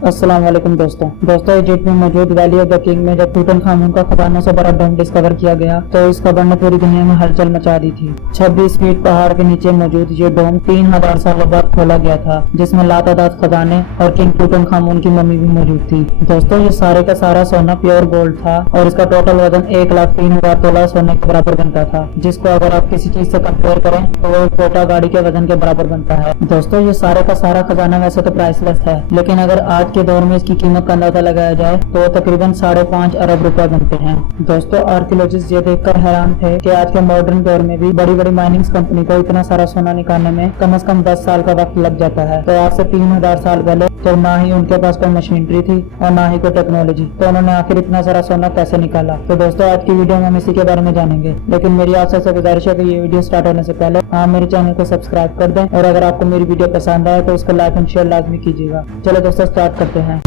अस्सलाम वालेकुम दोस्तों इजिप्ट में मौजूद वैली ऑफ द किंग में जब टूटनखामुन का खजानों से भरा डोम डिस्कवर किया गया तो इस खबर ने पूरी दुनिया में हलचल मचा दी थी। 26 फीट पहाड़ के नीचे मौजूद ये डोम 3000 सालों बाद खोला गया था, जिसमें लातादाद खजाने और किंग टूटनखामुन की मम्मी भी मौजूद थी। दोस्तों ये सारे का सारा सोना प्योर गोल्ड था और इसका टोटल वजन 1,03,000 तोला सोने के बराबर बनता था, जिसको अगर आप किसी चीज से कंपेयर करें तो वो एक टोयोटा गाड़ी के वजन के बराबर बनता है। दोस्तों ये सारे का सारा खजाना वैसे तो प्राइसलेस है, लेकिन अगर आज के दौर में इसकी कीमत का अंदाजा लगाया जाए तो तकरीबन 5.5 अरब रुपए बनते हैं। दोस्तों आर्कियोलॉजिस्ट ये देखकर हैरान थे कि आज के मॉडर्न दौर में भी बड़ी बड़ी माइनिंग कंपनी को इतना सारा सोना निकालने में कम से कम 10 साल का वक्त लग जाता है। तो आज से 3000 साल पहले तो ना ही उनके पास कोई मशीनरी थी और ना ही कोई टेक्नोलॉजी, तो उन्होंने आखिर इतना सारा सोना कैसे निकाला। तो दोस्तों आज की वीडियो में हम इसी के बारे में जानेंगे, लेकिन मेरी आपसे गुजारिश है कि ये वीडियो स्टार्ट होने से पहले आप मेरे चैनल को सब्सक्राइब कर दें और अगर आपको मेरी वीडियो पसंद आए तो उसको लाइक एंड शेयर लाजमी कीजिएगा। चलो दोस्तों स्टार्ट करते हैं।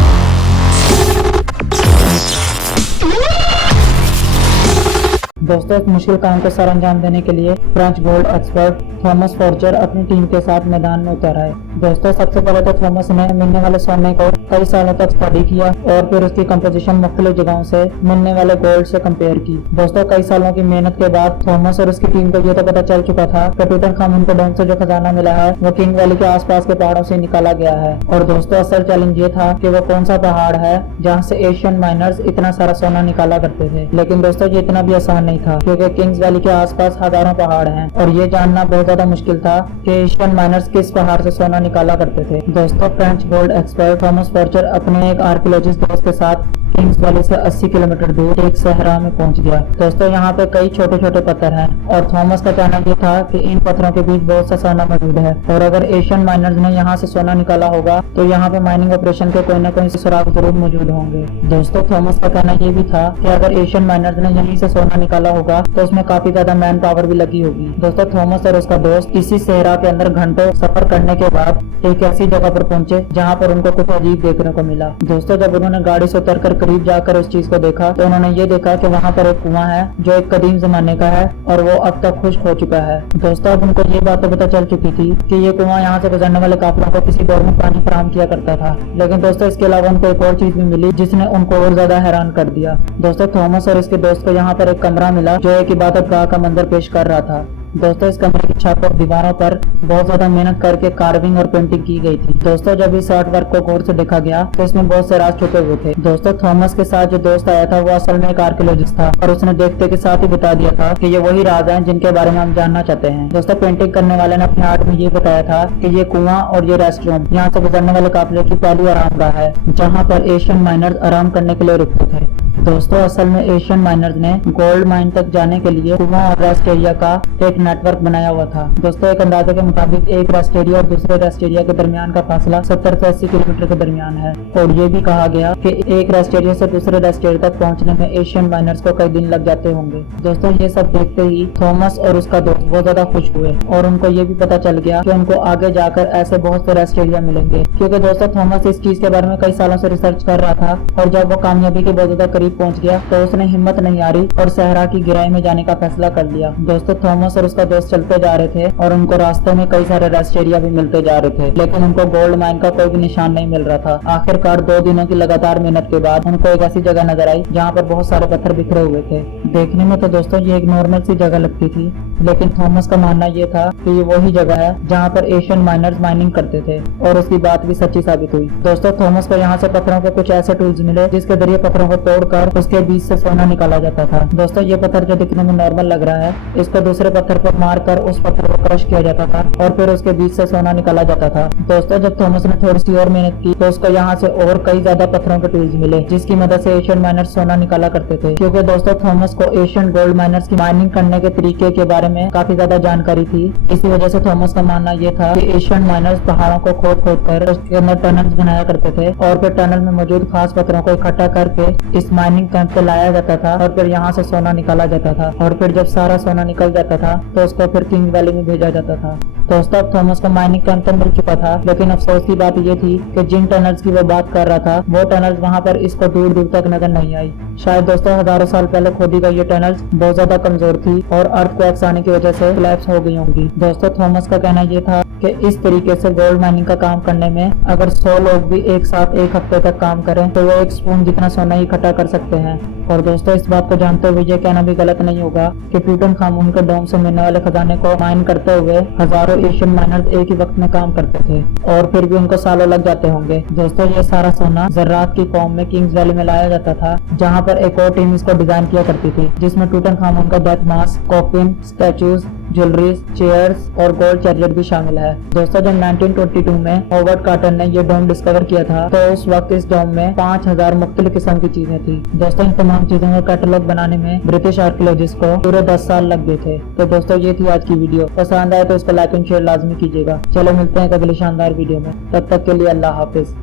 दोस्तों एक मुश्किल काम को सर अंजाम देने के लिए French gold expert Thomas Forger अपनी टीम के साथ मैदान में उतर आए। दोस्तों सबसे पहले तो थॉमस ने मिलने वाले सोने को कई सालों तक स्टडी किया और फिर उसकी कंपोजिशन मुख्तलिफ जगहों से मिलने वाले गोल्ड से कंपेयर की। दोस्तों कई सालों की मेहनत के बाद थॉमस और उसकी टीम को ये तो पता चल चुका था कि टूटनखामुन को डोम से जो खजाना मिला है वो किंग वैली के आसपास के पहाड़ों से निकाला गया है। और दोस्तों असल चैलेंज ये था कि वो कौन सा पहाड़ है जहाँ से एशियन माइनर्स इतना सारा सोना निकाला करते थे। लेकिन दोस्तों ये इतना भी आसान नहीं था, क्योंकि किंग्स वैली के आसपास हजारों पहाड़ हैं और ये जानना बहुत ज्यादा मुश्किल था कि एशियन माइनर्स किस पहाड़ से सोना निकाला करते थे। दोस्तों French gold expert Thomas Forger अपने एक आर्कियोलॉजिस्ट दोस्त के साथ किंग्स वैली से 80 किलोमीटर दूर एक सहरा में पहुंच गया। दोस्तों यहाँ पे कई छोटे छोटे पत्थर हैं और थॉमस का कहना ये था कि इन पत्थरों के बीच बहुत सा सोना मौजूद है और अगर एशियन माइनर्स ने यहाँ से सोना निकाला होगा तो यहाँ पे माइनिंग ऑपरेशन के कोई न कोई सुराग जरूर मौजूद होंगे। दोस्तों थॉमस का कहना ये भी था कि अगर एशियन माइनर्स ने यहीं से सोना निकाला होगा तो उसमें काफी ज्यादा मैन पावर भी लगी होगी। दोस्तों थॉमस और उसका दोस्त इसी सहरा के अंदर घंटों सफर करने के बाद एक ऐसी जगह पर पहुंचे जहाँ पर उनको कुछ अजीब देखने को मिला। दोस्तों जब उन्होंने गाड़ी से उतरकर करीब जाकर उस चीज को देखा तो उन्होंने ये देखा कि वहाँ पर एक कुआं है जो एक कदीम जमाने का है और वो अब तक खुश्क हो चुका है। दोस्तों अब उनको ये बात तो पता चल चुकी थी कि ये कुआं यहाँ से गुजरने वाले काफिलों को किसी दौर में पानी फराहम किया करता था, लेकिन दोस्तों इसके अलावा उनको एक और चीज भी मिली जिसने उनको और ज्यादा हैरान कर दिया। दोस्तों थॉमस और इसके दोस्त को यहाँ पर एक कमरा मिला जो एक इबादत गाह का मंजर पेश कर रहा था। दोस्तों इस कमरे की छत और दीवारों पर बहुत ज्यादा मेहनत करके कार्विंग और पेंटिंग की गई थी। दोस्तों जब इस आर्ट वर्क को गौर से देखा गया तो इसमें बहुत से राज छुपे हुए थे। दोस्तों थॉमस के साथ जो दोस्त आया था वो असल में एक आर्कियोलॉजिस्ट था और उसने देखते के साथ ही बता दिया था कि ये वही राज हैं जिनके बारे में हम जानना चाहते हैं। दोस्तों पेंटिंग करने वाले ने अपने आर्ट में ये बताया था कि ये कुआं और ये रेस्ट रूम यहाँ से गुजरने वाले काफिले की पहली आरामगाह है जहाँ पर एशियन माइनर्स आराम करने के लिए रुकते थे। दोस्तों असल में एशियन माइनर्स ने गोल्ड माइन तक जाने के लिए कुआं और रेस्ट एरिया का एक नेटवर्क बनाया हुआ था। दोस्तों एक अंदाजे के मुताबिक एक रेस्ट एरिया और दूसरे रेस्ट एरिया के दरमियान का फासला 70 से 80 किलोमीटर के दरमियान है और ये भी कहा गया कि एक रेस्ट एरिया से दूसरे रेस्ट एरिया तक पहुंचने में एशियन माइनर्स को कई दिन लग जाते होंगे। दोस्तों ये सब देखते ही थॉमस और उसका दोस्त बहुत ज्यादा खुश हुए और उनको ये भी पता चल गया कि उनको आगे जाकर ऐसे बहुत से रेस्ट एरिया मिलेंगे, क्योंकि दोस्तों थॉमस इस चीज के बारे में कई सालों से रिसर्च कर रहा था और जब वो कामयाबी के बहुत ज्यादा करीब पहुंच गया तो उसने हिम्मत नहीं हारी और सहरा की गहराई में जाने का फैसला कर लिया। दोस्तों थॉमस और उसका दोस्त चलते जा रहे थे और उनको रास्ते में कई सारे रेस्ट एरिया भी मिलते जा रहे थे, लेकिन उनको गोल्ड माइन का कोई भी निशान नहीं मिल रहा था। आखिरकार 2 दिनों की लगातार मेहनत के बाद उनको एक ऐसी जगह नजर आई जहाँ पर बहुत सारे पत्थर बिखरे हुए थे। देखने में तो दोस्तों ये एक नॉर्मल सी जगह लगती थी, लेकिन थॉमस का मानना ये था कि ये वही जगह है जहाँ पर एशियन माइनर्स माइनिंग करते थे और उसकी बात भी सच्ची साबित हुई। दोस्तों थॉमस को यहाँ से पत्थरों के कुछ ऐसे टूल्स मिले जिसके जरिए पत्थरों को तोड़कर उसके बीच से सोना निकाला जाता था। दोस्तों ये पत्थर जो दिखने में नॉर्मल लग रहा है, इसको दूसरे पत्थर पर मारकर उस पत्थर को क्रश किया जाता था और फिर उसके बीच से सोना निकाला जाता था। दोस्तों जब थॉमस ने थोड़ी सी और मेहनत की तो उसको यहाँ से और कई ज्यादा पत्थरों के टूल्स मिले जिसकी मदद से एशियन माइनर्स सोना निकाला करते थे, क्योंकि दोस्तों थॉमस को एशियन गोल्ड माइनर्स की माइनिंग करने के तरीके के बारे में काफी ज्यादा जानकारी थी। इसी वजह से थॉमस का मानना ये था कि एशियन माइनर्स पहाड़ों को खोद खोद कर उसके अंदर टनल्स बनाया करते थे और फिर टनल में मौजूद खास पत्थरों को इकट्ठा करके इस माइनिंग कैंप पे लाया जाता था और फिर यहाँ से सोना निकाला जाता था और फिर जब सारा सोना निकल जाता था तो उसको फिर किंग वैली में भेजा जाता था। दोस्तों अब थॉमस को माइनिंग कैंप तो मिल चुका था, लेकिन अफसोस की बात ये थी कि जिन टनल्स की वो बात कर रहा था वो टनल्स वहाँ पर इसको दूर दूर तक नजर नहीं आई। शायद दोस्तों हजारों साल पहले खोदी गई ये टनल्स बहुत ज्यादा कमजोर थी और अर्थक्वेक्स आने की वजह से कोलैप्स हो गई होंगी। दोस्तों थॉमस का कहना ये था कि इस तरीके से गोल्ड माइनिंग का काम करने में अगर 100 लोग भी एक साथ एक हफ्ते तक काम करें तो वो एक स्पून जितना सोना इकट्ठा कर सकते हैं। और दोस्तों इस बात को जानते हुए ये कहना भी गलत नहीं होगा कि टूटनखामुन के डोम से मिलने वाले खजाने को माइन करते हुए हजारों एशियन माइनर्स एक ही वक्त में काम करते थे और फिर भी उनको सालों लग जाते होंगे। दोस्तों ये सारा सोना जर्रात की फॉर्म में किंग्स वैली में लाया जाता था, जहाँ पर एक और टीम इसको डिजाइन किया करती थी जिसमें टूटनखामुन का death mask, coffin, statues, jewelleries, chairs और गोल्ड चैरियट भी शामिल है। दोस्तों जब 1922 में हॉवर्ड कार्टर ने ये डोम डिस्कवर किया था तो उस वक्त इस डोम में 5000 मुख्तलिफ किस्म की चीजें थी। दोस्तों इन तमाम चीजों का कैटलॉग बनाने में ब्रिटिश आर्कियोलॉजिस्ट को पूरे 10 साल लग गए थे। तो दोस्तों ये थी आज की वीडियो, पसंद आए तो इसको लाइक एंड शेयर लाजमी कीजिएगा। चलो मिलते हैं अगली शानदार वीडियो में, तब तक के लिए अल्लाह हाफिज।